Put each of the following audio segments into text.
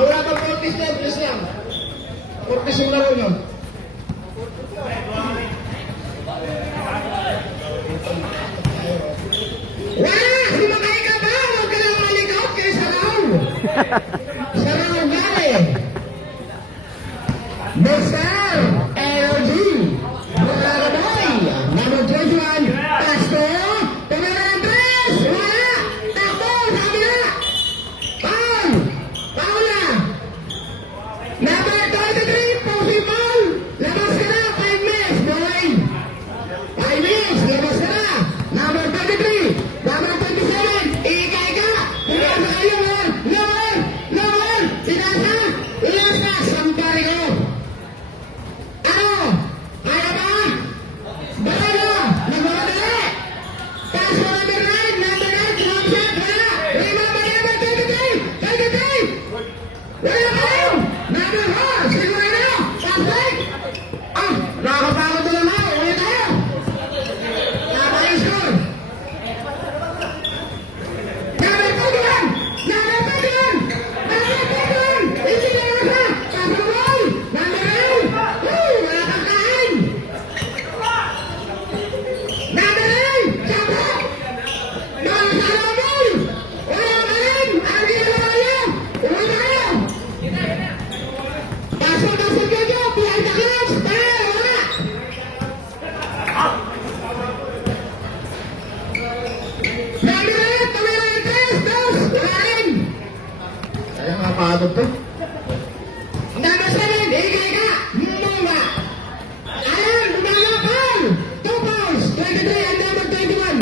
wala pa practice na, please lang. Practice yung laro nyo. Wala! Sumakay ka ba? Huwag ka lang malikot kay Saraw. Saraw Gale. Mr. LG. Bukarabay. Number 21. Pasto. Tumira Andres. Wala. Takbo. Sabi na. Paul. Paula. Number 33. Possible. Labas ka na. 5 minutes. Boy. 5 minutes. Labas ka na. Number 33. Number 27. Ikay ka. Tinasa kayo. Lower. Lower. Tinasa. Ilasa. Sampari ko. Ano? Kaya ba? Baka na. Nagmamadali. Pass mo number 9. Number 9. Kinamsat. Wala. Remember number 33. 33. Wala kayo. Number 4. Siguro na. Pass right. Ah. Nakakapagod na naman. Ulit tayo. Tama yung score. Number 41. Number 41. Number 41. Hindi na nasa. Pass the ball. Number 9. Wala kang kain. Number 9. Sapo. Nasa na ball. Wala ka rin. Ang ginawa niyo. Uwi tayo. Pasok ka sa video. Behind the clutch. Tayo. Wala. Number 8. Tumira yung 3. Dos. Wala rin. Kaya nga pagod to. Number 7. Ikay ka. Muma. Ayan. Umanga Paul. 2 fouls. 23 and number 21.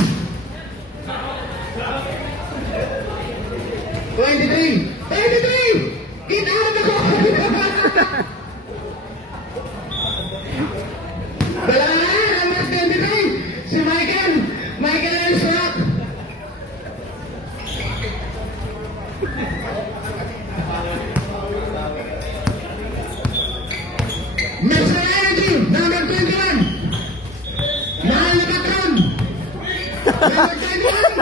23. 23. Kita ako. Dalawa na. Number 23. Si Michael. Michael Elswak. Mr. Energy. Number 21. Mahal na patron. Number 21.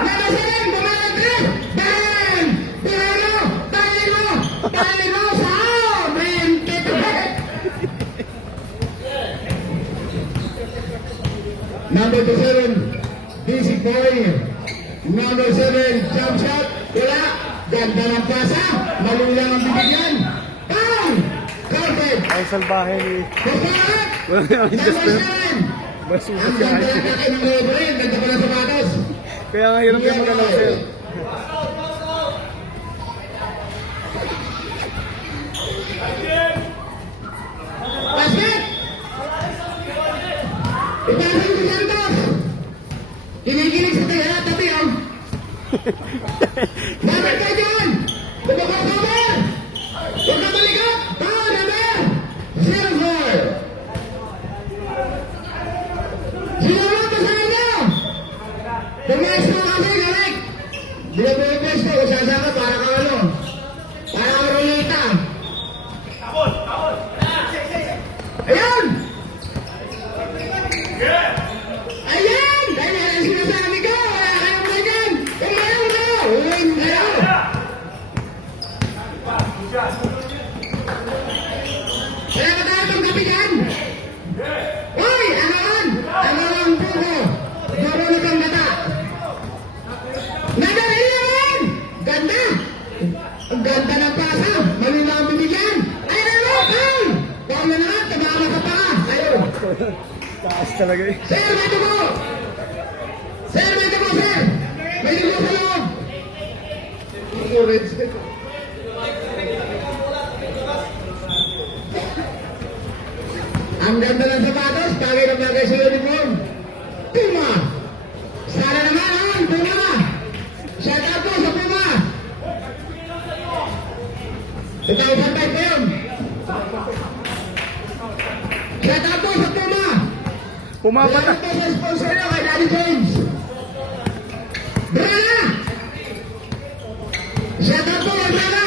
Number 7. Bumalatris. Bang! Pirano. Talino. Talino. Sao. Brinket. Number 7. Basic boy. Number 7. Jump shot. Wala. Ganda ng pasa. Malulang ang bibigyan. Bang! Perfect. Ang salbahe ni... Perfect. Wala naman Number just 7. masusunod Ang siya. ganda ng atake ng Lebre. Ganda pa ng sapatos. Kaya nga hirap yung magalaw sa'yo. Basket! Ipasok si Santos! Kinikilig sa tayo, tabi oh! Number 21! Bumukot cover! Huwag ka malikot! Power number! 04! Sinulot na sa inyo! Pumayos mo kasi, Garek! Binabulis ko, usasa ka para kang ano? Para kang Rolita! Ayan! Ayan! Kaya ang sinasabi ko, wala kayong ganyan! Umayaw na! Umayaw! Kaya ka tayo itong kapitan! Uy! Ano man? Ano lang po ko? Marunod ang mata! Nadali naman! Ganda! Ang ganda ng pasa! Malula ang bibigyan! Ay, ano? Paul! Paul na naman! Tabama ka pa! Ayaw! Taas talaga eh. Sir, may dugo! Sir, may dugo, sir! May dugo sa loob! Orange. Ang ganda ng sapatos, bagay na bagay sa uniform. Puma! Sana naman, ha? Puma! Shout out po sa Puma! 2005 pa yun! Shout out po sa Puma! Pumapat na. Shout out po sa sponsor nyo kay Daddy James! Brana! Shout out po kay Brana!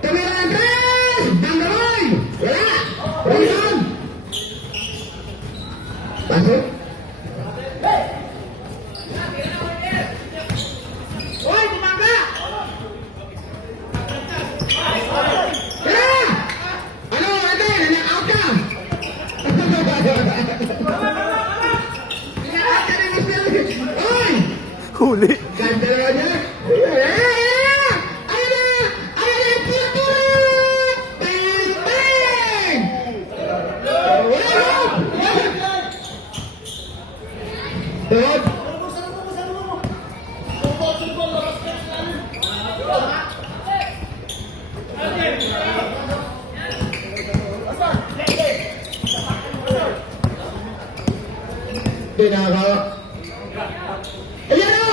Tumira Andres! Bangaroy! Wala! Rebound! Pasok! Hoy, bumangga! Huli. Ganda naman niya. Ayan! Ayan na! Ayan na! Pipit! Bang! Bang! Dod! Pinakawa. Ayan o!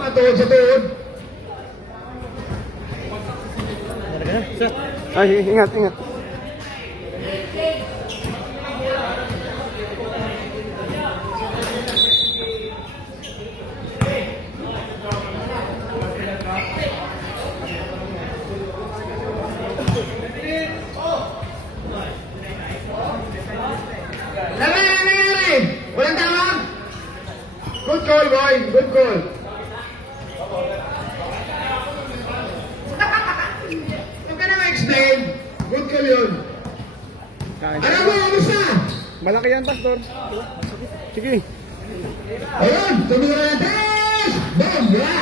Matuod sa tuod. Ay, ingat, ingat. Ano nangyayari? Walang tawag? Good call, boy. Good call. Huwag ka na ma-explain. Good call yun. Kain. Ano mo? Kamusta? Malaki yan, Pastor. Sige. Ayun! Tumira na tres! Bomba!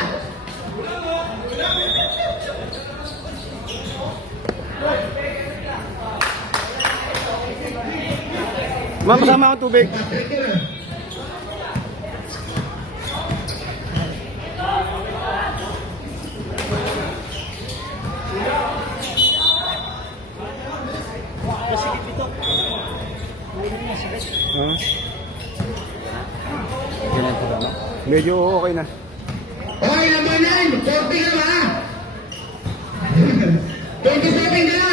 Ma'am, kasama akong tubig. Patrick yun ah. Ah. Medyo okay na. Okay, number 9. 40 ka ba? 27 ka na.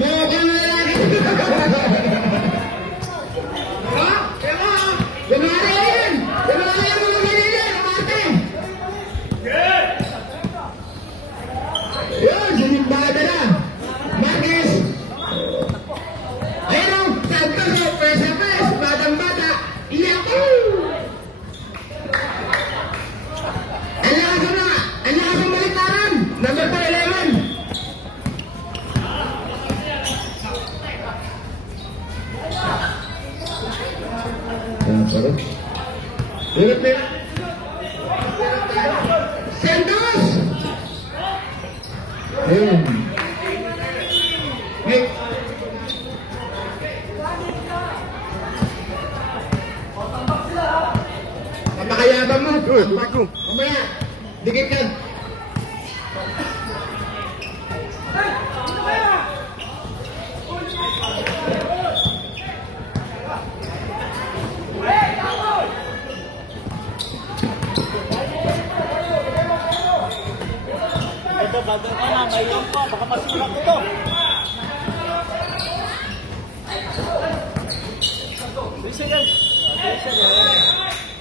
Buka na lagi. Ha? Kaya mo? Gumari yan! Gumari yan mga ganyan! Gumari! Yun, sinimbada na. Marquez. Ayun o, Santos o, press na press. Batang bata. Yahoo! Ang lakas na. Ang lakas ng baliktaran. Number 11. Sarap. Hirap na. Santos! Ayun. Hey. Napakayabang mo. Uy, tubig ko. Mamaya, dikit ka.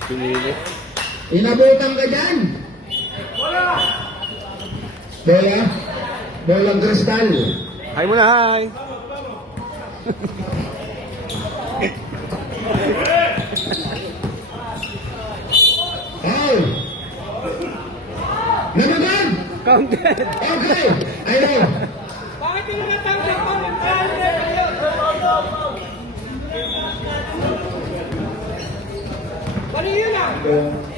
Pinili. Inabutan ka dyan. Bola? Bolang kristal. Hi muna, hi. Oh! Nanaman! Counted. Okay! I know. Bakit yung natanggap mo? Bali yun lang.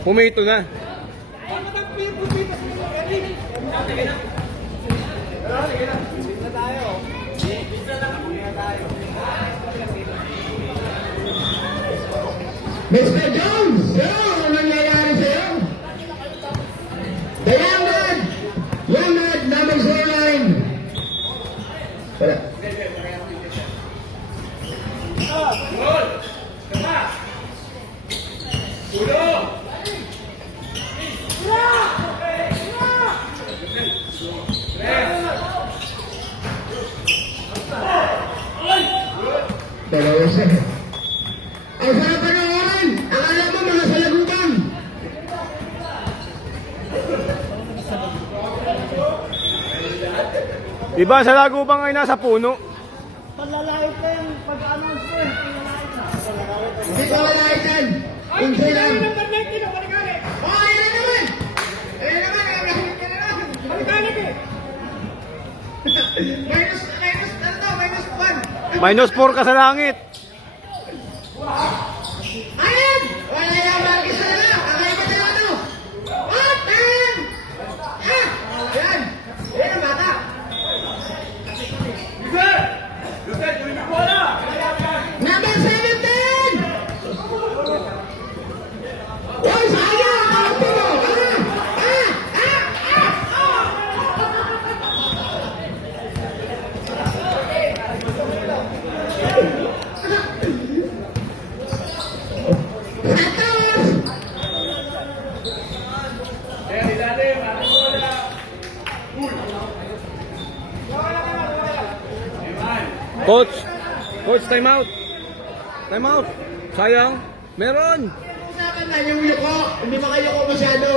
Pumito na. Ano na pipupita sa mga ganit? Mr. Jones! Ano nangyayari sa'yo? The young lad, number 09. Wala. Dalawa siya. Ang sarap panoorin! Ang alam mo, mga salagutan! Iba sa lago ba ngayon nasa puno? Paglalayot na yung pag-announce ko eh. Hindi ko wala itan! Hindi lang! -4 ka sa langit. Ayan! Wala yung Marquez na lang. Kakay pa tayo ano? Up! And... Ah! Ayan! Ayan ang bata. Number 17! Uy, sayang! Ako mo! Coach, time out. Time out. Sayang. Meron. Usapan na yung yuko. Hindi makayuko masyado.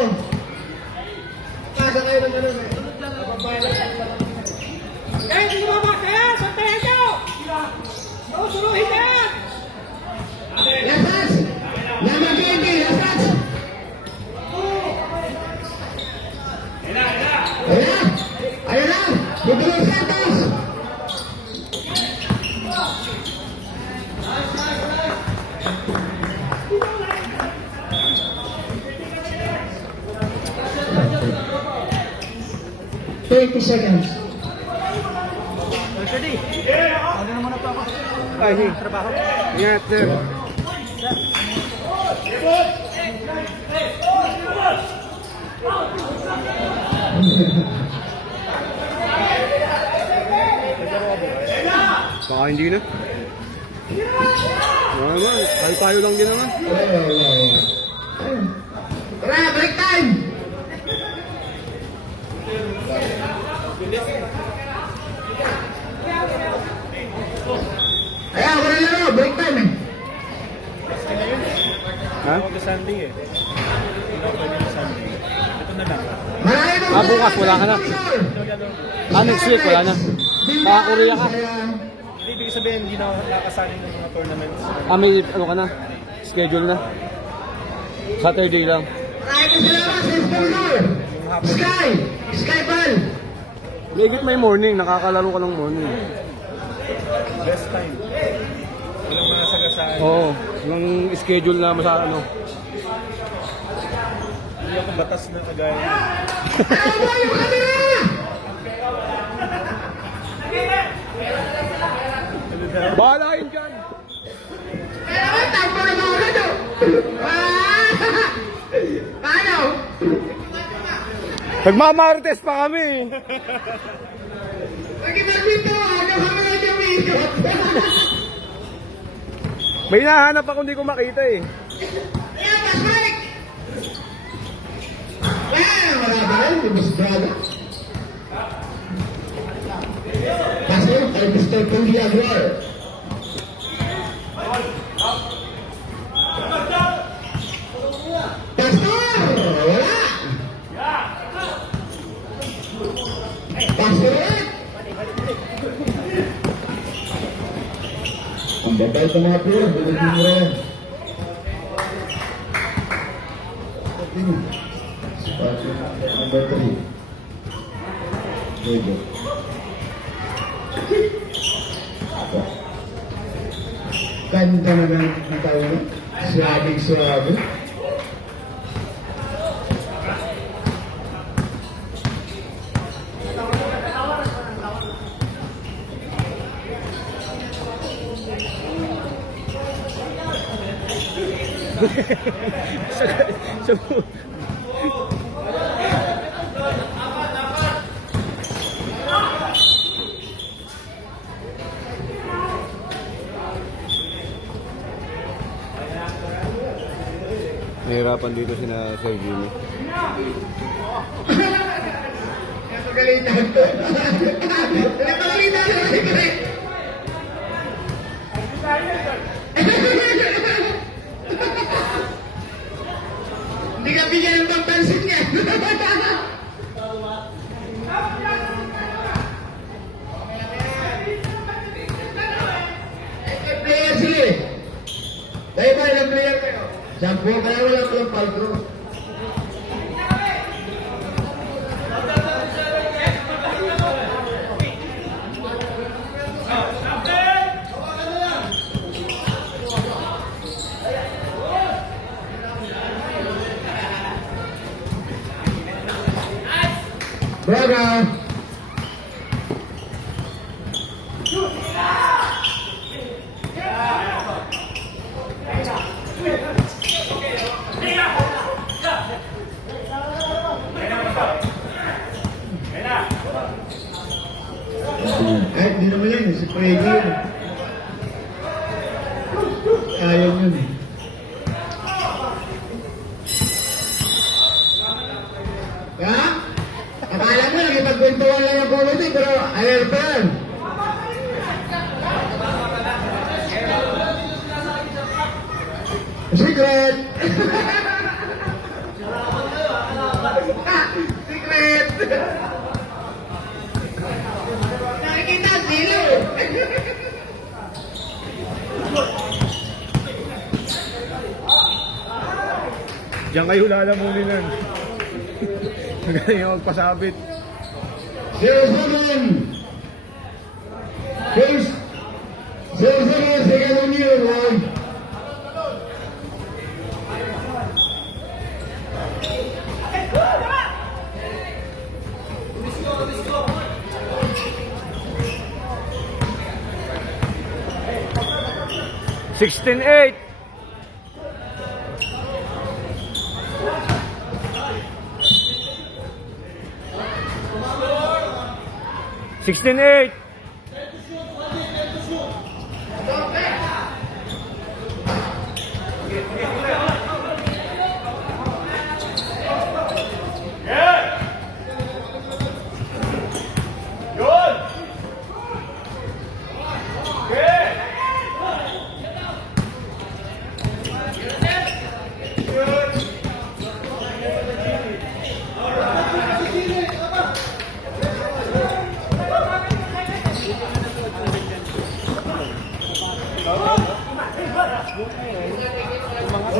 Kasa kayo ng ganun eh. Kaya hindi bumaba kaya! Santayan nyo! Susuruhin na yan! Lasas! Number 20, Lasas! Ayan! Ayan lang! Dito yung Santos! Seconds. Ay, ingat, sir. Baka hindi na. Naman, tayo lang din naman. Tara, break time! Ayan, wala laro, break time eh. Ha? Sunday eh. Ito na lang. Marami bang Bukas, wala ka na. Next week, wala na. Korea ka. Hindi, ibig sabihin, hindi na nakasali ng mga tournaments. May ano ka na? Schedule na. Saturday lang. Maraming salamat sa sponsor. Sky! Sky Ball! May morning, nakakalaro ka ng morning. Best time. Walang mga sagasaan. Oo, yung schedule na masa ano. Hindi ako batas na kagaya. Ano ba yung camera? Bahala yun dyan! Kaya naman, tampo na mga ano. Paano? Nagmamarites pa kami! Pag-ibig ano kami na dumikot? May nahanap ako hindi ko makita eh. Ayan, mas break! Ayan, wala ba yun? Mas braga. Kasi, ay Mr. Kundi Aguilar. Pastor! Wala! Pastor ulit! Ang babay sa mga player, bulit mo rin. Number 3. Very good. Ganda na ng tao mo. Suwabing-suwabe. Nahirapan dito sina Sir Jimmy. Napagalitan. Napagalitan. Hindi ka bigyan ng pampansin niya. Player sila eh. Dahil ba ilang player kayo? Sampo, kaya wala ko yung paltro. Bravo. Eh, di naman yan. Si Freddy yun. Ayaw yun. Ha? Akala mo, nakipagkwentuhan lang ang comedy, pero ayaw pa yan. Secret! Secret! Nakikita, silo! Diyan kayo lalamunin nun. Magaling yung magpasabit. 0-7! First, 0-7, second on you, Roy. Sixteen eight. Sixteen eight.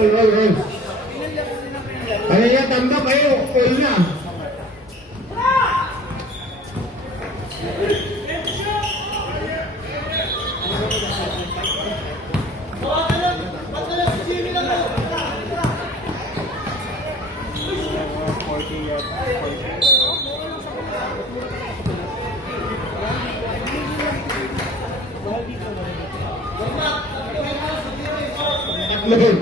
Roy. Kaya yan, tanda kayo. All na. Lebih.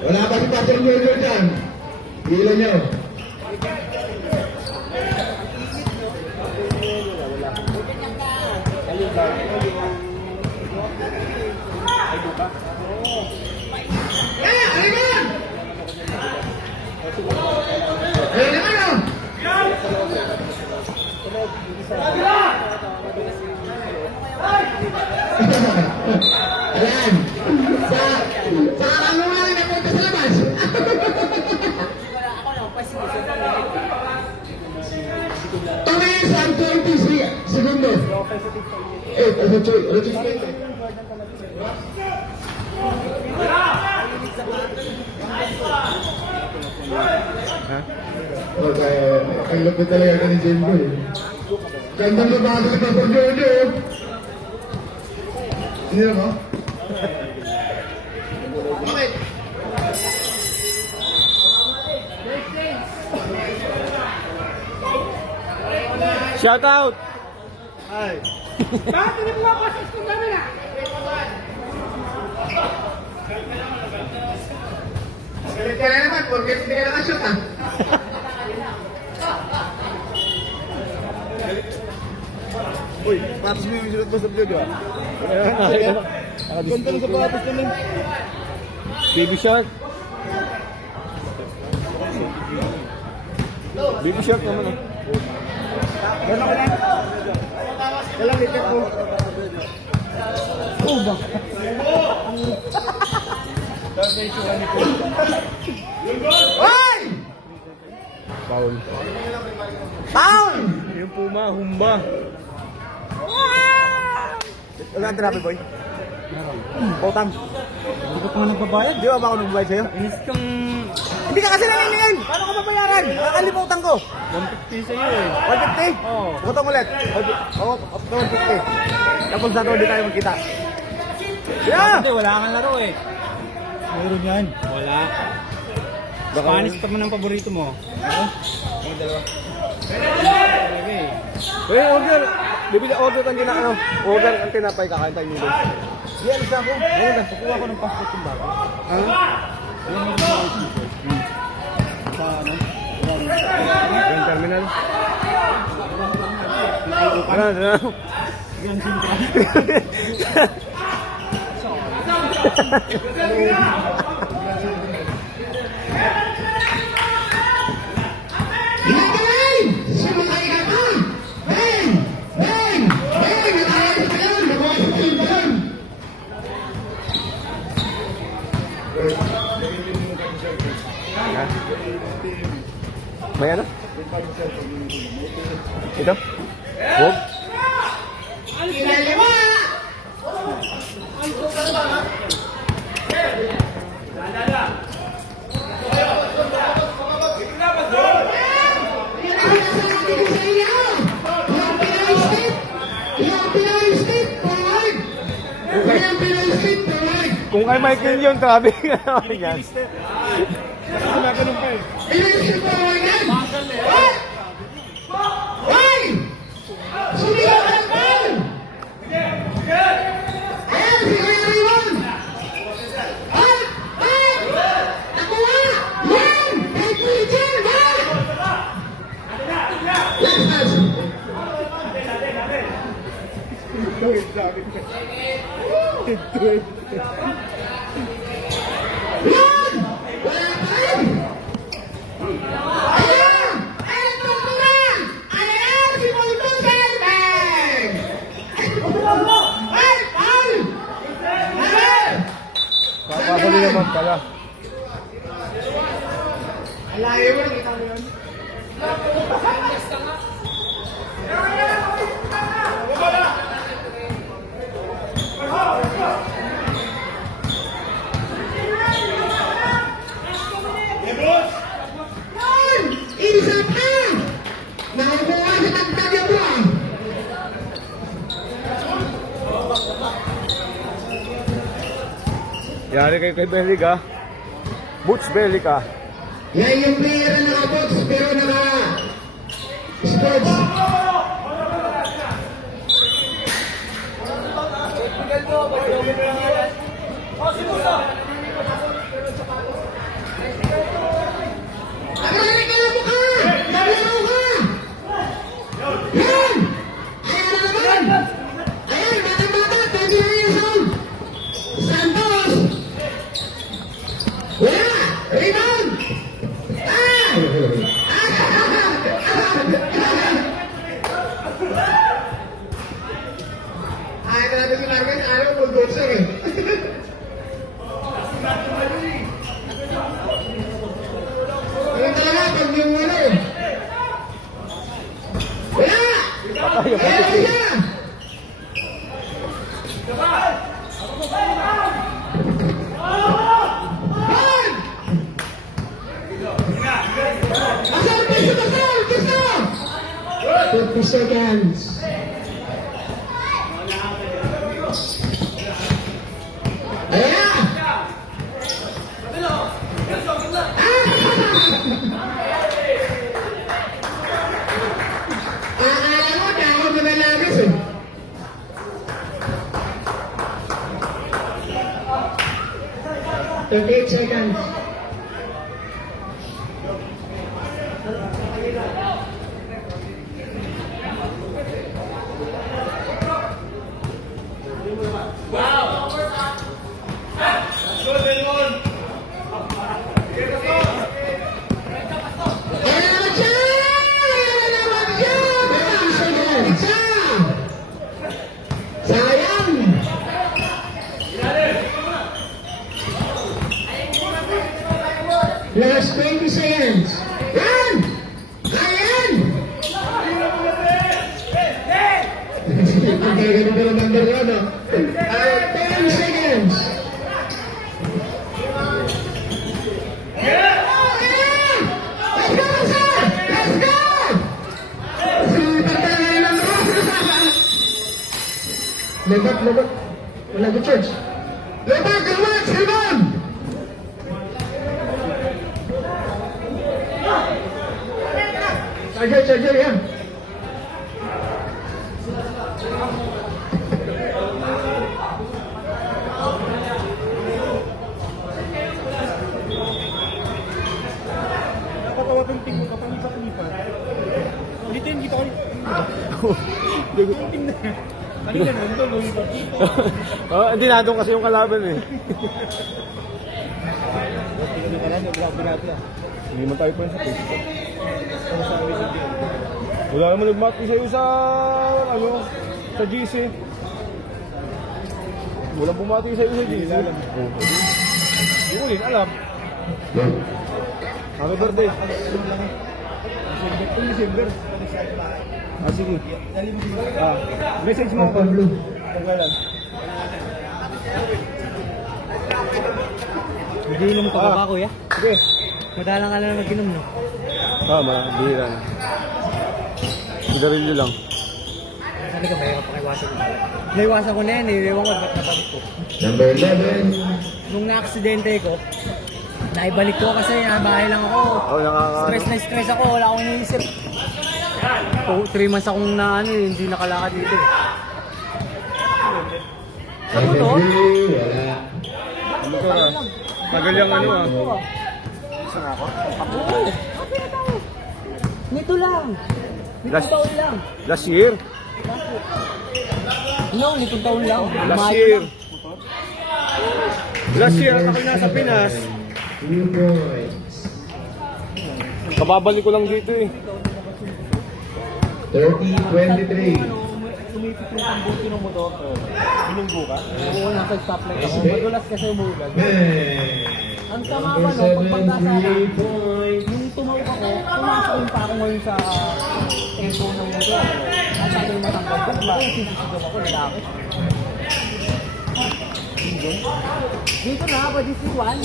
Wala pa si Patrick Junior dyan. Hila nyo. Ayan. Sa arang mo lang napunta sa labas. Tumis ang 20 segundos. Ano choy? Ano choy? Ang lupit talaga ka ni Jimbo eh. Gandang babago si Papa Jojo. Hindi na ba? Bakit? Shout out. Bakit hindi mo mapasok sa camera? Galit ka na naman, porque hindi ka nakashoot ah. Uy, patos mo yung sulat mo sa video, di ba? Ganda na sa patos naman. Baby shot. Baby shot naman ah. Gano'n ka na? Walang lipat po. Oh, ba? Hoy! Foul. Foul! Yung Puma, humba. Wala ang tirapi, boy? Meron. Utang. Hindi ko pa nga nagbabayad. Di ba ba ako nagbabayad sa'yo? Inis kang Hindi ka kasi naningin! Paano ko babayaran? Nakakalimutan ko! 150 sa'yo eh. 150? Oo. Bukutang ulit. Oo, up to 150. Tapos na to, hindi tayo magkita. Yeah! Hindi, wala kang laro eh. Mayroon yan. Wala. Spanish pa man ang paborito mo. Ano? Ang dalawa. Talaga eh. Uy, order! Bibili order ang ano. Order ang tinapay, kakain tayo nilo. Di, alis na ako. Ayun na, kukuha ko ng passport yung bago. Ha? Yung mga sa ano? Yung terminal. Ano? Yung sintra. Hintay! Sumakay ka pa! Bang! Bang! Bang! Nakayos ka yan! Nakuha sa tindahan! May ano? Ito? Wog? Kinaliwa! Yan ang sinasabi ko sa inyo! Yung Pinoy State forward! Yung Pinoy State forward! Kung kay Michael yun, sabi nga naman yan. Gumagano'n pa eh. Pinoy State forward yan! What? Why? Sumigaw ka ng ball! Ayan, si Kuya Raymond! At! At! Nakuha! Yan! Kay Peter! Yan! Last pass! Yan! Wala pa rin! Ayan! Ayan ang tura! Ayan si Bulldozer! Bang! Ay, Paul! Ayan! Papasali naman pala. Alayo mo, nakita mo yun? Yan! Isa pa! Nakakuha sa tagtagya mo ah! Yari kay Belica. Butch Belica. Yan yung player na naka-box pero naka-sports. Nagreklamo ka! Naglaro ka! Yan! Ayan na naman! Ayan, bata-bata, 29 years old! Santos! Wala! Rebound! Ah! Ay, talaga si Marvin, ayaw bulldozer eh. Ganun talaga, pag yung ano eh. Wala! Ayan siya! Bang! Asal, piso, asal, piso! 50 seconds. Ayan! Akala mo, dahil mo na labis eh. $38 seconds. Ayan naman siya! Ayan naman siya! 30 seconds. Sayang! Last 20 seconds. Yan! Ayan! Okay, ganun pa naman ba rin, no? 10 seconds. Oh, Lebat. Wala ko charge. Lebat, relax, Ivan! Charger, yan. Nakatawa kang tingin ka, paano sa kulipan? Dito yun, kita ko rin. Ting na. Kanina nandun, lumipat dito. Hindi nandun kasi yung kalaban eh. Hindi ka na pala, naglabi natin ah. Hindi man tayo pa sa Facebook. Ano sa amin sa Wala naman nagmati sa'yo sa, sa GC. Walang bumati sa'yo sa GC. Hindi ko din alam. Happy birthday. December. Ah, sige. Message mo ako. Blue. Pagkalan. Hindi inom ka ba, kuya? Sige. Madalang ka lang nag-inom, no? Tama, bihira na. Sigarilyo lang. Sabi ko, mahirap pa iwasan ko. Naiwasan ko na yan, ewan ko, ba't nabalik ko? Number 11. Nung na-aksidente ko, naibalik ko kasi bahay lang ako. Stress na stress ako, wala akong iniisip. 3 months akong hindi nakalakad dito. Ano to? Wala. Ano ka? Tagal yung ano ah. Oo. Nito lang. Nitong taon lang. Last year. No, nitong taon lang. Last Mayo year. lang. Last year, at ako nasa Pinas. 2 points. Kababalik ko lang dito eh. 30-23. Sumipit yung pambuti ng motor. Binunggo ka? Oo, nasa stoplight ako. Madulas kasi umulan. Ang tama ba, no? Number Pagpunta 7, sa 3 points. Nung tumawag ako, pumasok pa ako ngayon sa tempo ng motor. At sabi yung matanggal ko, bakit sisisigaw ako, lalaki. Dito na, ba this is one?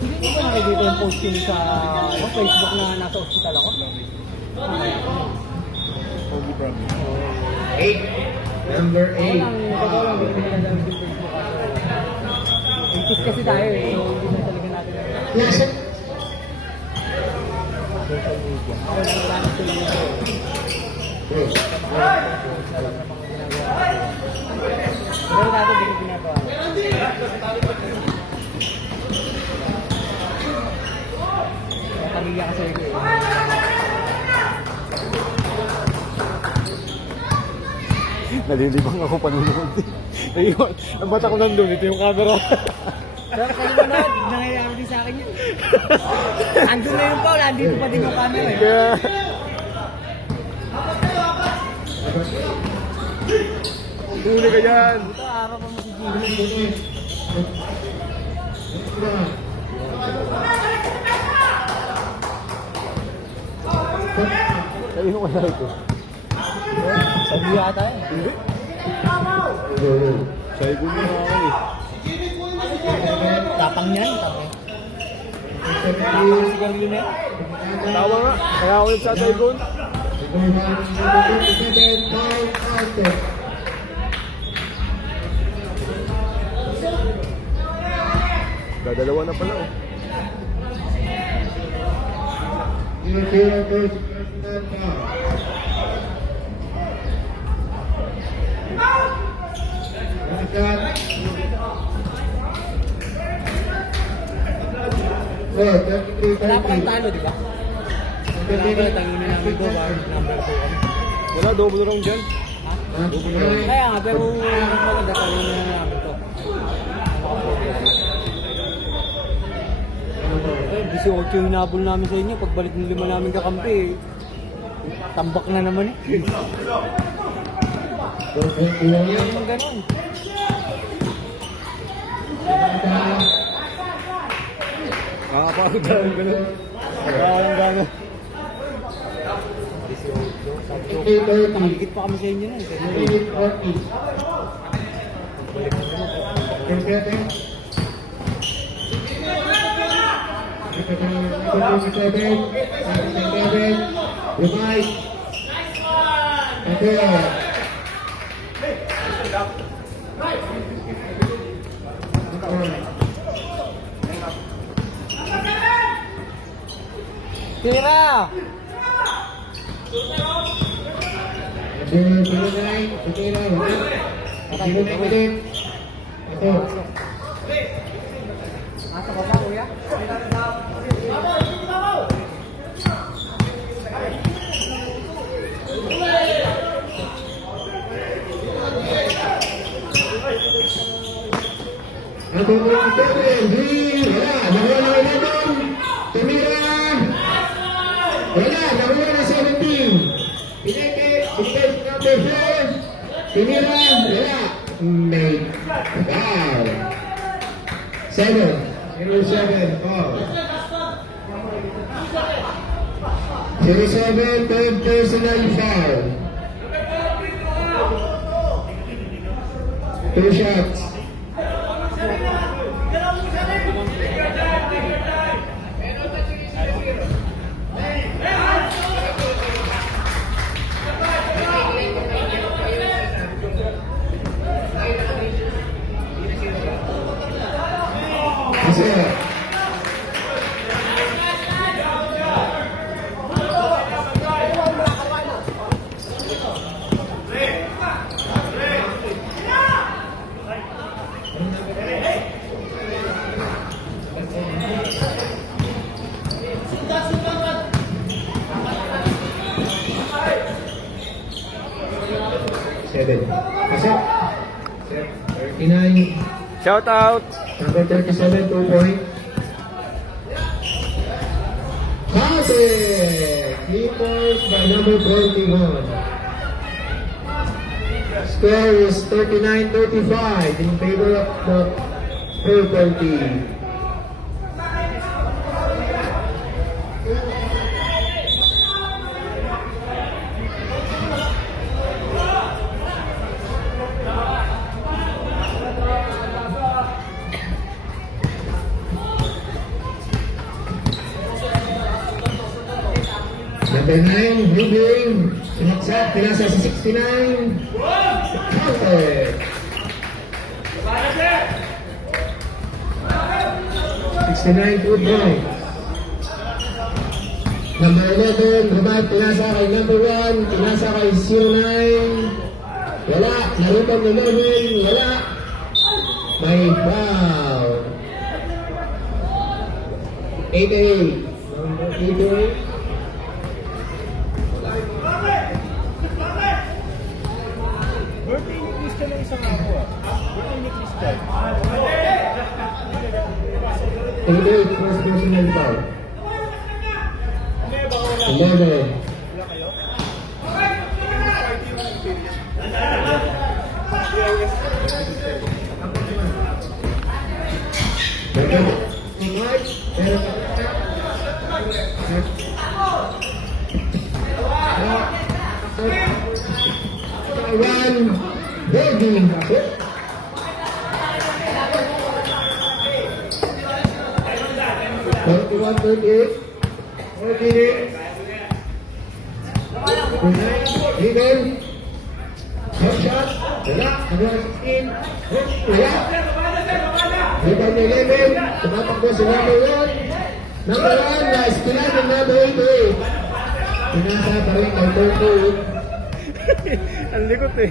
Hindi niyo ba nakikita yung posting sa Facebook na nasa ospital ako? Holy promise. 8. Number 8. Totoo lang, hindi ko nalalang yung Facebook kasi. Intis kasi tayo eh, so hindi na talaga natin. Yes. Social media. Ako lang nagamit ko lang ito. Pero dati hindi ko ginagawa. May pamilya kasi ako eh. Nalilibang ako panunod. Ayun, ang bata ko nandun, ito yung camera. Pero kayo manood, nangyayari din sa akin yun. Andun na yung Paul, andito pa din yung camera eh. Kaya... Huli ka dyan. Ito, araw pa mo si Jimmy. Ayun ko na ito. Sabi yata eh. Hindi. Sa ikon mo na ako eh. Tapang yan, tapang. Sigarilyo na yan. Tawa nga. Kaya ako nagsasaygon. Dadalawa na pala oh. Wala pa kang talo, di ba? Wala pa tangin na namin go, bar number 2 kami. Wala, double round dyan. Kaya nga, pero maganda talo na namin to. Eh, 18 yung hinabol namin sa inyo. Pagbalik ng 5 namin kakampi, tambak na naman eh. Hindi naman ganun. Nakakapagod na yung gano'n. Nagkakalang gano'n. Nakagigit pa kami sa inyo na. Tira! Ang mga hindi, wala, nawala na naman. Tumira. Wala, nawala na 17. Pineke number 4. Tumira, wala. May foul. 7. 07, foul. 07, third personal foul. 2 shots. Masaya. Seven. Masaya. 39. Shout out! Number 37, 2 point. Counted! 3 points by number 21. Score is 39-35 in favor of the purple team. Number 9, dribbling, sumaksak, pinasa sa 69. Counter. 69, 2 points. Number 11, Rabat, pinasa kay number 1, pinasa kay 09. Wala, narutan ng 11, wala. May foul. 88. Number 88. Birthday ni Crystal ang isang ako ah. Birthday ni Crystal. 88, first personal foul. 11. One, holding. 41-38. Holding it. Legal. Hot shot. Wala. Number 16. Wala. Number 11. Tumatakbo si number 1. Number 1 na istilan ng number 88. Pinasa pa rin ng 38. Ang likot eh.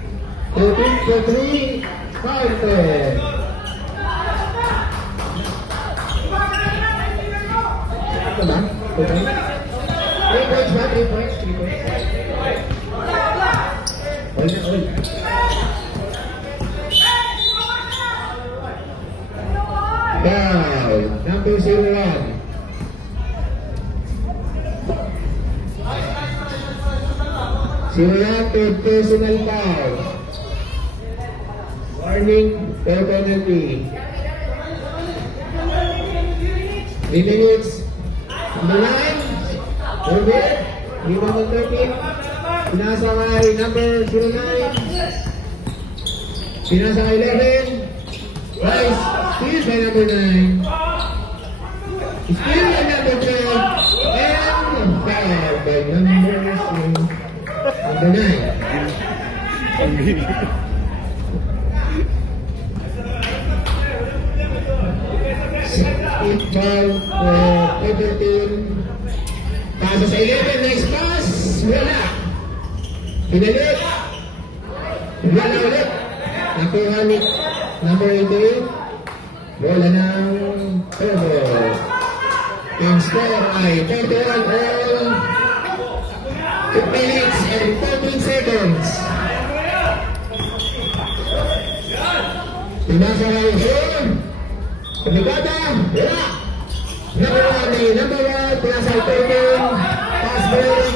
13-3. Counter. Ito ba? 2 points? 3 points ba? 3 points? 3 points? All na all. Foul. Number 01. Simulated personal foul. Warning, fair penalty. 3 minutes. Number 9. Over. Number 13. Pinasa kay number 09. Pinasa kay 11. Nice. Steal by number 9. Steal by number 12. And foul by number 9. Quick foul for 14. Pasa sa 11, nice pass. Wala. Pinalit. Wala ulit. Nakuha ni number 88. Bola ng Turbo. Yung score ay 31 all 2 minutes and 14 seconds. Pinasa na yung shoot. Kumigata. Wala. Number 1, pinasa ay 13. Pass break.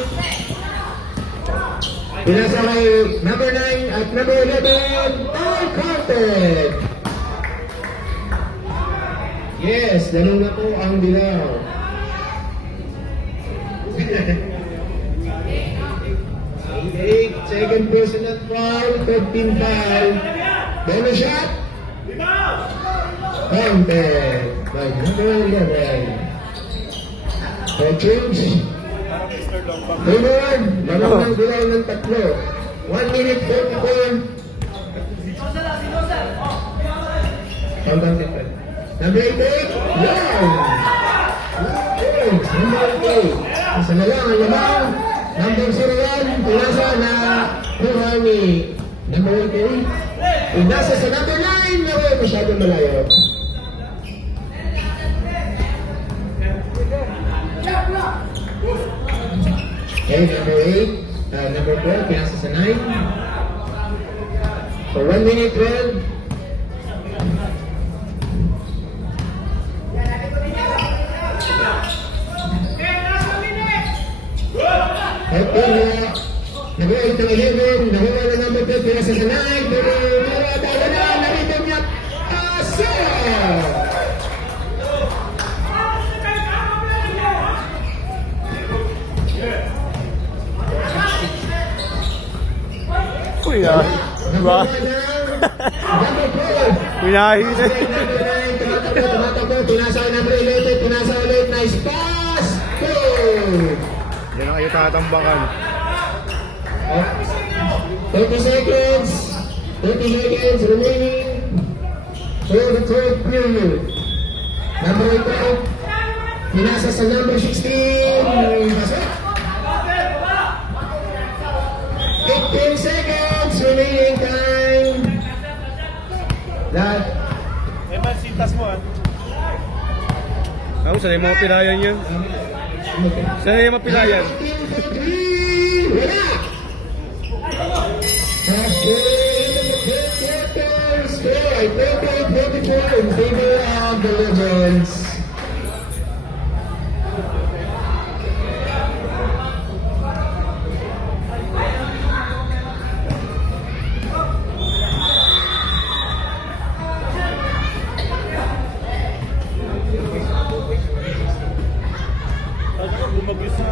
Pinasa kay number 9 at number 11. All counted. Yes, ganun na po ang dilaw. Second personal foul, 15 foul. Bonus shot. Counted by number 11. For change. Number 1, laro ng dilaw ng tatlo. 1 minute 44. Countdown different. Number 88, long! Number 8, isa na lang ang lamang. Number 01, pinasa na kuha ni number 88. Pinasa sa number 9, na masyadong malayo. Okay, number 8, number 4, pinasa sa 9. For 1 minute 12. Okay, nag-8 ng 11, nakuha na number 12, pinasa sa 9, pero mara tayo na, naritom niya, asa! Uy, ah. Diba? Number 4, Pinahin na. tumatakbo, pinasa ang number 11, pinasa ulit, nice pass! Good! Yan ang kayo tatambakan. 30 seconds. 30 seconds remaining for the third period. Number 8, pinasa sa number 16. Pasok. 15 seconds remaining time. That. Eman, sintas mo ah. Ako, sanay mga pilayan yun. Sanay mga pilayan. 19-3. Wala. Score ay 38-44 in favor of the Legends.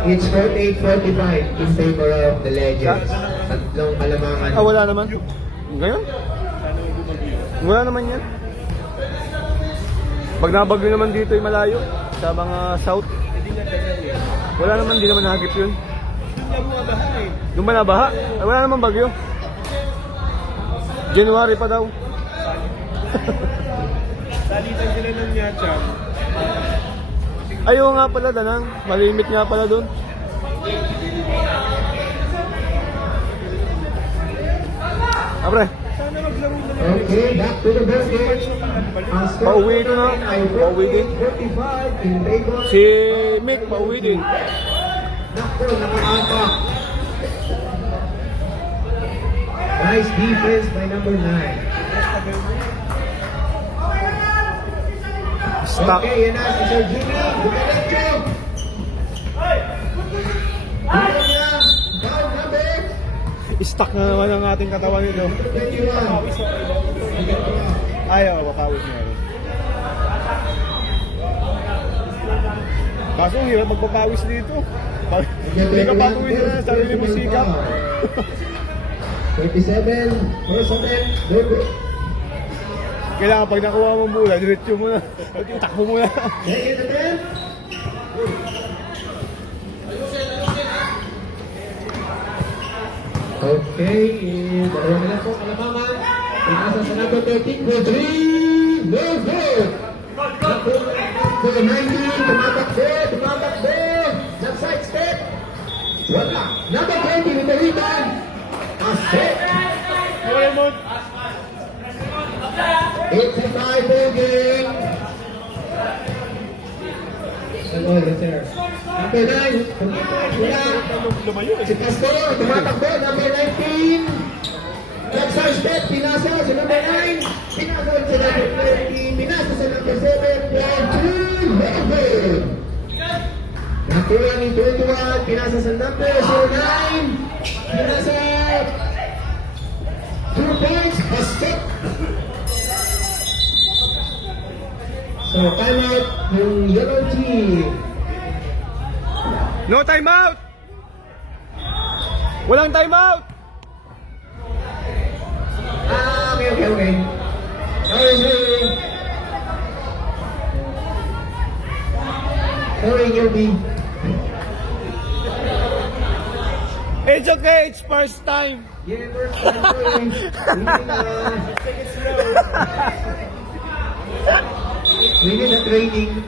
It's 48-45 in favor of the Legends. Tatlong alamangan. Ah, wala naman. Ganyan? Wala naman yan. Pag nabagyo naman dito ay malayo. Sa mga south. Wala naman, di naman nahagip yun. Doon ba nabaha? Ay, wala naman bagyo. January pa daw. Salitan sila ng Nyacham. Ayaw nga pala, Danang. Malimit nga pala doon. Abre, Okay, back to the basket. Ang score pauwi ito na. ay Pauwi din. 45 in favor. Si Mick, pauwi din. Naku, nakakampak. Nice defense by number 9. Stop. Okay, yan na si Sir Jimmy. Dumiretso. Ano niya? Foul number Stuck na naman ang ating katawan nito. 21. Ayaw, makawit na rin. Kaso ang hirap magpapawis dito. Hindi ka patuloy na sarili mo sikap. 37, first attempt, good. Kailangan pag nakuha mong bola, diretso mo na. Takbo mo na. Second attempt. Okay, dalawa na lang po, Alabama. Pinasa sa number 13 for 3. No good. for 19. Tumatakbo. Nag-side step. Wala. Number 20 with the rebound. A set. It's a tie-ball game. Number 9. Wala. Si Pastor, tumatakbo. Number 19. Nag-side step. Pinasa sa number 9. Pinasa sa number 13. Pinasa sa number 7. 1, 2, nakuha ni 21, pinasa sa number 09, pinasa 2 points, basket. So, time out yung yellow team. No timeout! Walang timeout! Okay. Sorry, Gilby. It's okay, it's first time. Yeah, first time. We need a training.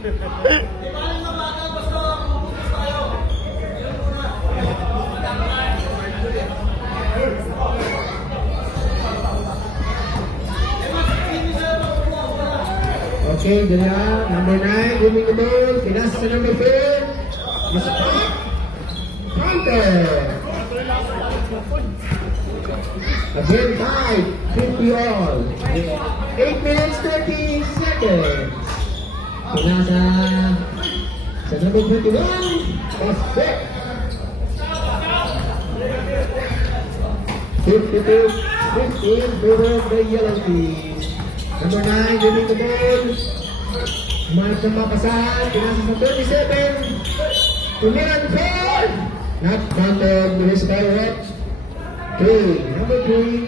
Okay, Dala, number 9, moving the ball. Pinasa sa number 4. Counter. Again, 5, 50 all. 8 minutes, 30 seconds. Pinasa sa number 21. Basket. 52-15 for the yellow team. Number 9, giving the ball. Umanap sa papasahan. Pinasa sa 37. Tumiran 4. Not counted. Luis Carrot. 3. Number 3.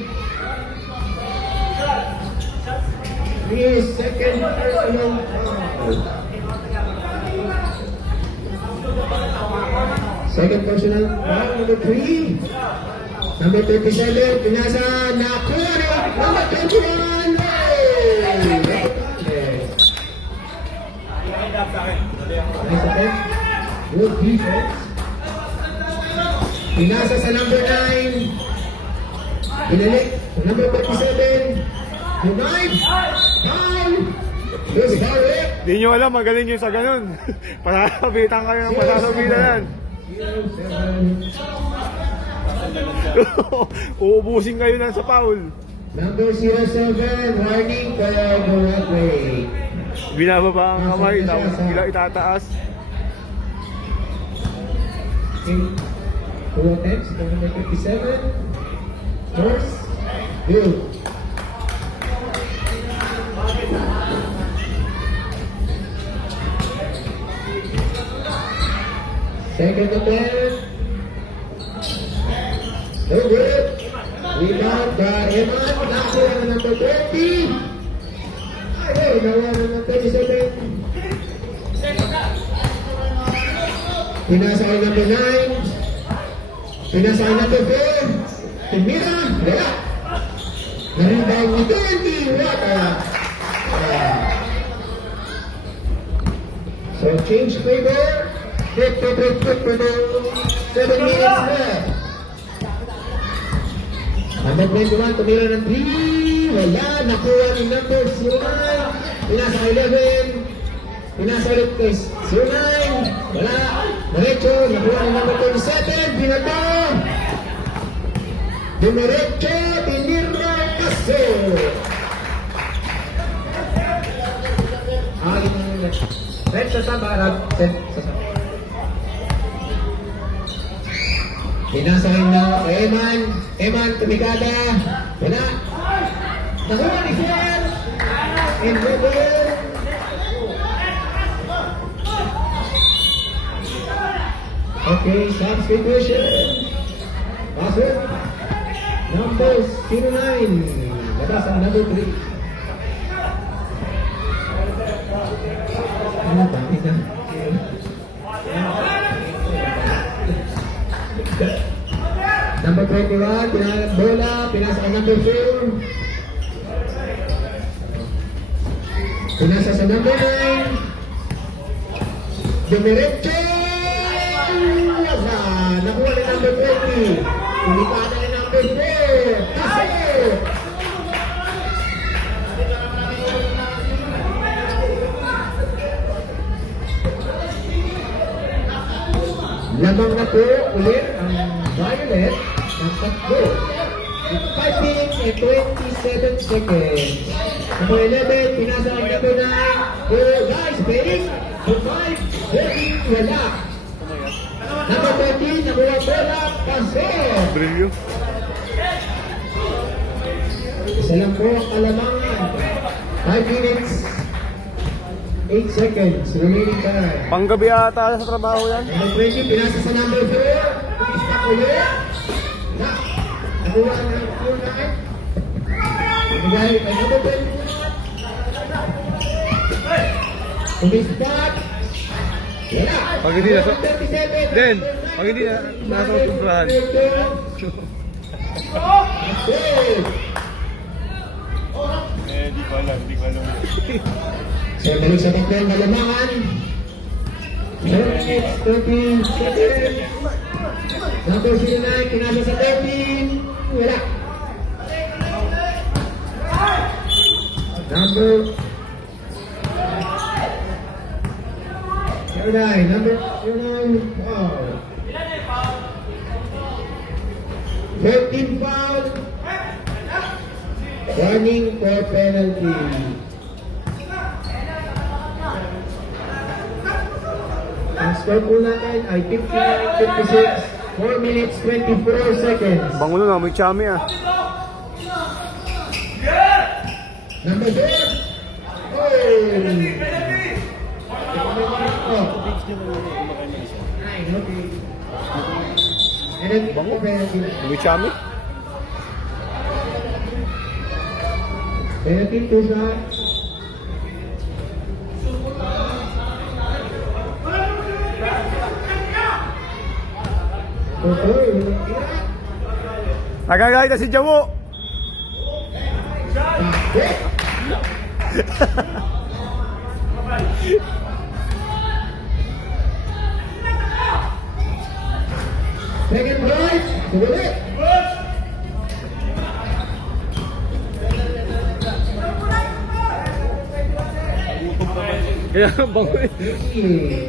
3 second personal foul. Second personal foul. Number 3. Number 37. Pinasa. Nakuha na. Number 21. Good defense. Pinasa sa number 9. Pinalik. Number 37. Denied. Foul. Luis Garrett. Di nyo alam, magaling yun sa ganun. Pasasabitan kayo ng pasasabitan. 07. Uubusin kayo ng sa foul. Number 07. Warning for the right way. Binababa ang kamay, tapos bigla itataas. Full attempts, number 57. First, good. Second attempt. No good. Rebound by Eman. Nakuha na number 20. Ay, nakuha na number 37. Pinasa kay number 9. Pinasa kay number 4. Tumira. Wala. Naribang ni 20. Wala. So change favor. Flip. 7 minutes left. Number 21, tumira ng 3. Wala. Nakuha ni number 09. Pinasa kay 11. Pinasa ulit kay 09. Wala. Diretso. Nakuha ni number 27. Binato. Dumiretso. Tinira. Kaso. Red sa sabarag. Set sa sabarag. Pinasahin na kay Eman, tumikada. Wala. Nakuha ni Fiel. And Rebel. Okay, substitution. Passer. Number 09. Labas ang number 3. Ano ba? Number 21, pinasa bola, pinasa kay number 4. Pinasa sa number 9. Dumiretso! Wala! Nakuha ni number 20. Ulipanan ni number 4. Kasi! Lamang na po ulit ang Violet ng tatlo. 5 minutes and 27 seconds. Number 11, pinasa ang number 9. Oh, guys, pairing. So 5, 14, wala. Number 13, nakuha bola, pasok. Brilyo. Isa lang po ang kalamangan. 5 minutes, 8 seconds, remaining time. Panggabi ata sa trabaho yan. Number 20, pinasa sa number 4. Pulis pa ulit. Nakuha ng number 9. Ibigay kay number 21. Pulis pa. Wala. Pag hindi na- 37. Den, pag hindi na nasa utumbrahan. Okay. Di ko alam. So, balik sa tatlo ang kalamangan. 13 seconds. Number 09, pinasa sa 13. Wala. Number 09, number 09, foul. 13 foul. Warning for penalty. Ang score po natin ay 59-56, 4 minutes 24 seconds. Bango na, may chami ah. Number 4. Oh! Bango. May chami. Penalty po siya. Nagagay na si Jawo. Second right, sulit. Kaya bango eh.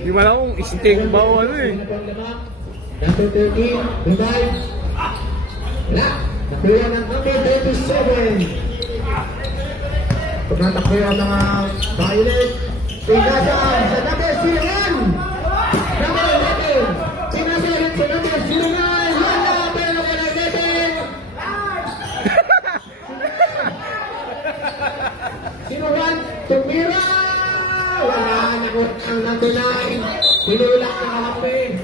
Di ba lang kung sting ba o ano eh. Number 13, revive. Wala. Nakuha ng number 37. Tumatakbo ang mga Violet. Pinasa sa number 01. Number 11. Pinasa rin sa number 09. Wala, pero wala 11. 01, tumira. Wala, nakot ang number 9. Pinulak na kalampi.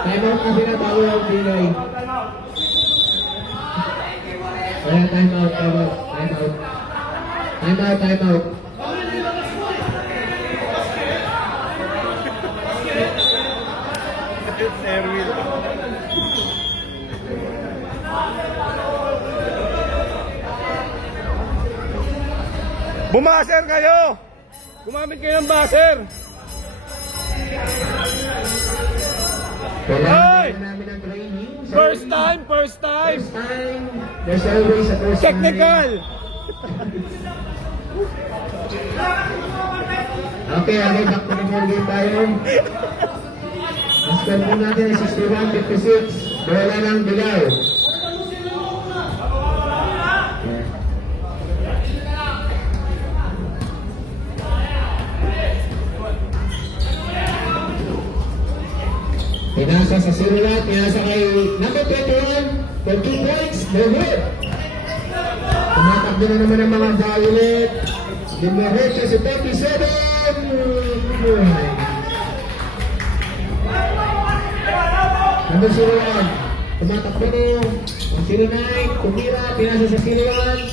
Time out kasi na tayo ang Pinoy. Kaya time out. Time out. Bumaser kayo! Gumamit kayo ng baser! Hoy! Kailangan namin ng training. First time! First time. There's always a first time. Technical! Okay, back to the ball game tayo. Ang score po natin ay 61-56. Bola ng Bilao. Pinasa sa sinulat, pinasa kay number 21 for 2 points, no good. Tumatakbo na naman ang mga Violet. Dimaretso si 37. Number 01, tumatakbo no. Ang 09, tumira, pinasa sa sinulat.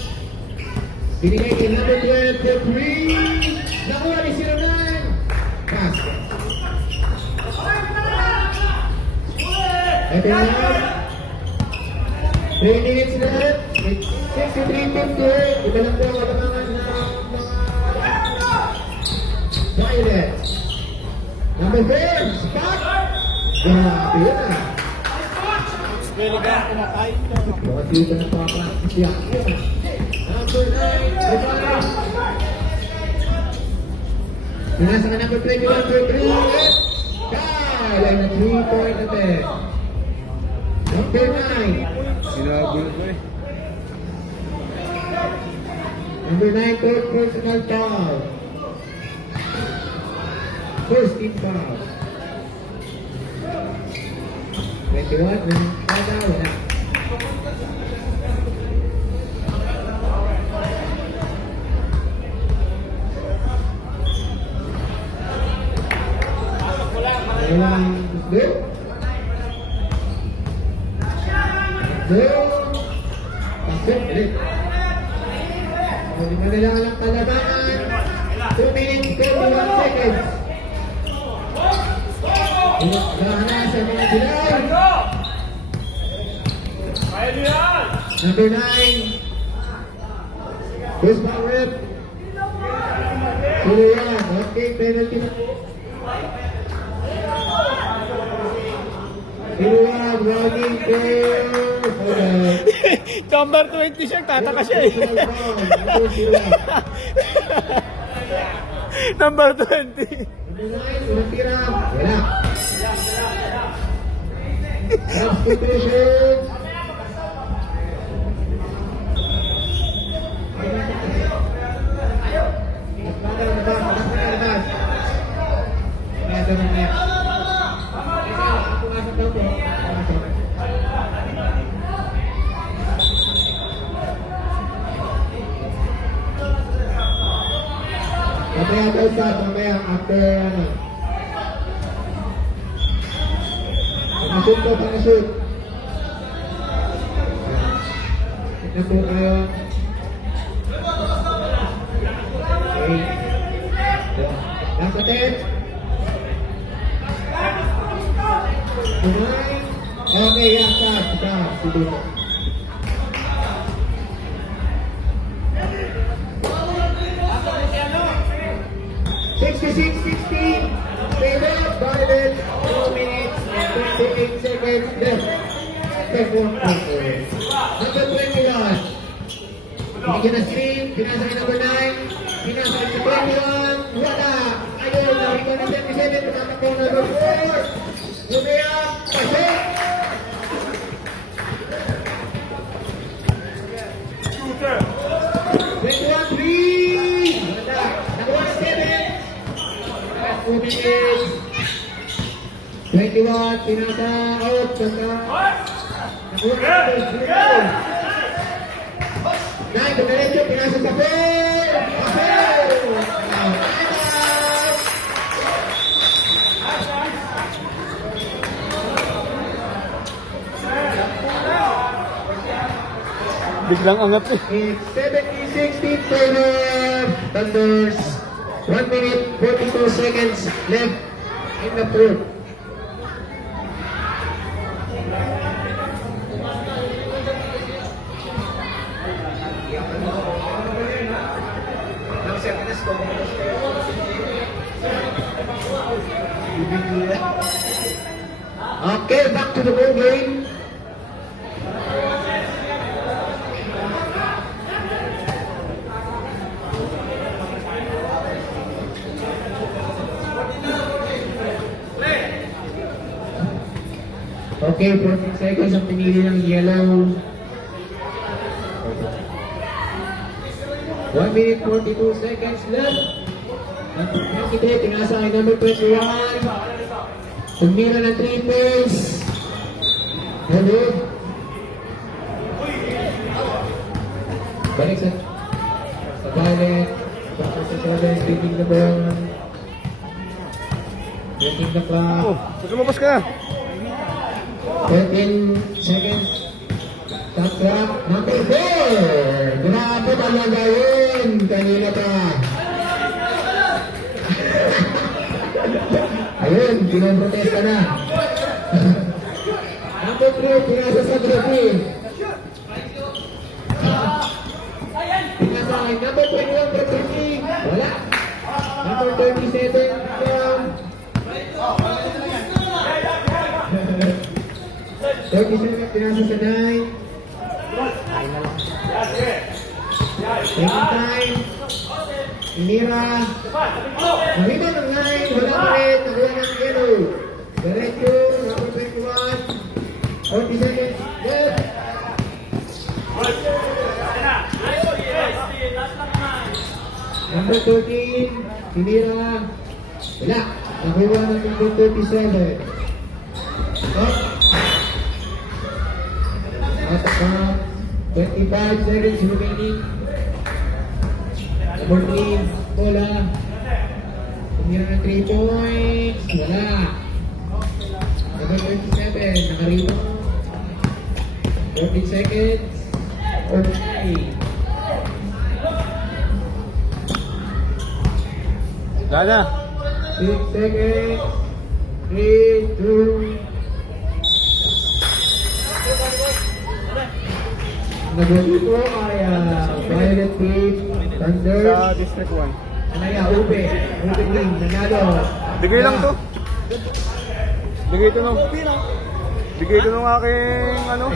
Binigay kay number 12 for 3. Nakuha ni 09. Ito na. 3 minutes left. It's 63:58. Iba lang po ang katamangan ng mga Violet. Number 4, spot. Grabe yun ah. Pwede ka kumakain ka. Baka dito na pa-practice yan. Number 9, revive. Pinasa ka number 21 for 3. Kyle ay na 3-point attempt. Number 9. Sinabulot mo eh. Number 9, third personal foul. First team foul. 21, wala. Walang good. Good. Pasok ulit. Lima na lang ang kalabanan. 2 minutes, 21 seconds. Bahala sa mga dilaw. Number 9. Who's my rep? Suluyan. Okay, penalty na. Suluyan, running goal. Number 20 siya, tataka siya eh. Number 20. Number 9, unang tira. Wala. Substitution. Mamaya daw sa mamaya after ano. Panashoot po, panashoot. Ito po kayo. Okay. Nasa 10. Kumain. Okay, yan. Stop. Siguro. Violet, 2 minutes and 28 seconds left. Second quarter. Number 21. Binigyan na stream, pinasa kay number 9, pinasa kay 21, wala. Ayun, nakita na 77, tumatakbo number 4. Lumaya, pasok. Shooter. 21-3. Wala. Nakuha na 7. 2 minutes. 21, pinasa out, saka nakuha na 9, dumiretso, pinasa sa fair! Biglang angat eh. It's 70-16 favor Thunders. 1 minute, 42 seconds left in the fourth. Okay, back to the ball game. Okay, 14 seconds ang pinili ng yellow. 1 minute 42 seconds left. Nakita, tinasa kay number 21. Tumira ng 3 points. Hello. Balik sa Violet. Back sa 7, taking the ball. Taking the clock. Oh, lumabas ka na. 13 seconds. Top clock. Number 4. Grabe talaga yun. Kanina pa. Ayun, pinoprotesta na. 3, pinasa sa trophy. Pinasa kay number 21 for trophy. Wala. Number 37 from 37, pinasa sa 9. Taking time. Inira. Nakita ng 9. Wala pa rin. Nakuha ng yellow. Diretso. Number 21. 40 seconds left. Number 13. Inira. Wala. Nakuha ng number 37. Stop. Out of bounds. 25 seconds remaining. Number 3, bola. Tumira ng 3 points. Wala. Number 27, nakarito. 14 seconds. Okay. Gana. 6 seconds. 3, 2. Nabuti po ay Violet Team, Thunder, Sa District 1. Anaya, Ube Team, nanalo. Bigay lang to. Bigay to nung. Bigay to nung aking ano.